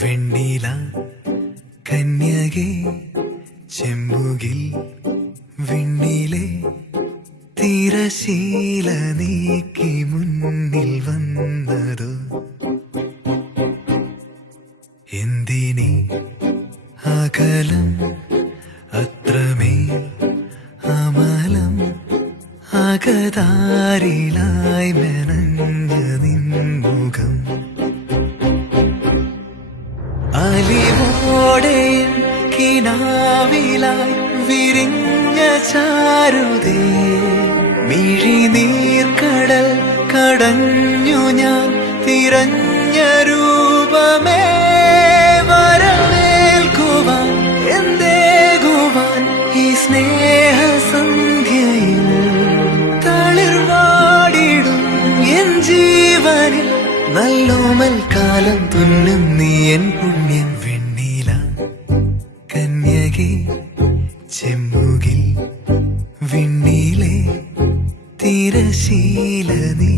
വെണ്ണില കന്യകേ ചെമ്പുകിൽ വിണ്ണിലെ തിരശീല നീക്കി മുന്നിൽ വന്നതോ എന്തിനീ അകലം അത്രമേൽ അമലം അകതാരിലായി മെനഞ്ഞ നിൻമുഖം അലിവോടെ കിനാവിലായി വിരിഞ്ഞ ചാരുതേ മിഴിനീർക്കടൽ കടഞ്ഞു ഞാൻ തിരഞ്ഞ രൂപമേ വരവേൽക്കുവാൻ എന്തേകുവാൻ ഈ സ്നേഹസന്ധ്യയിൽ തളിർവാടിടും എൻ ജീവനിൽ നല്ലോമൽ കാലം തുന്നും നീ എൻ പുണ്യം വെണ്ണില കന്യകേ ചെമ്പുകിൽ വിണ്ണിലെ തിരശീല നീ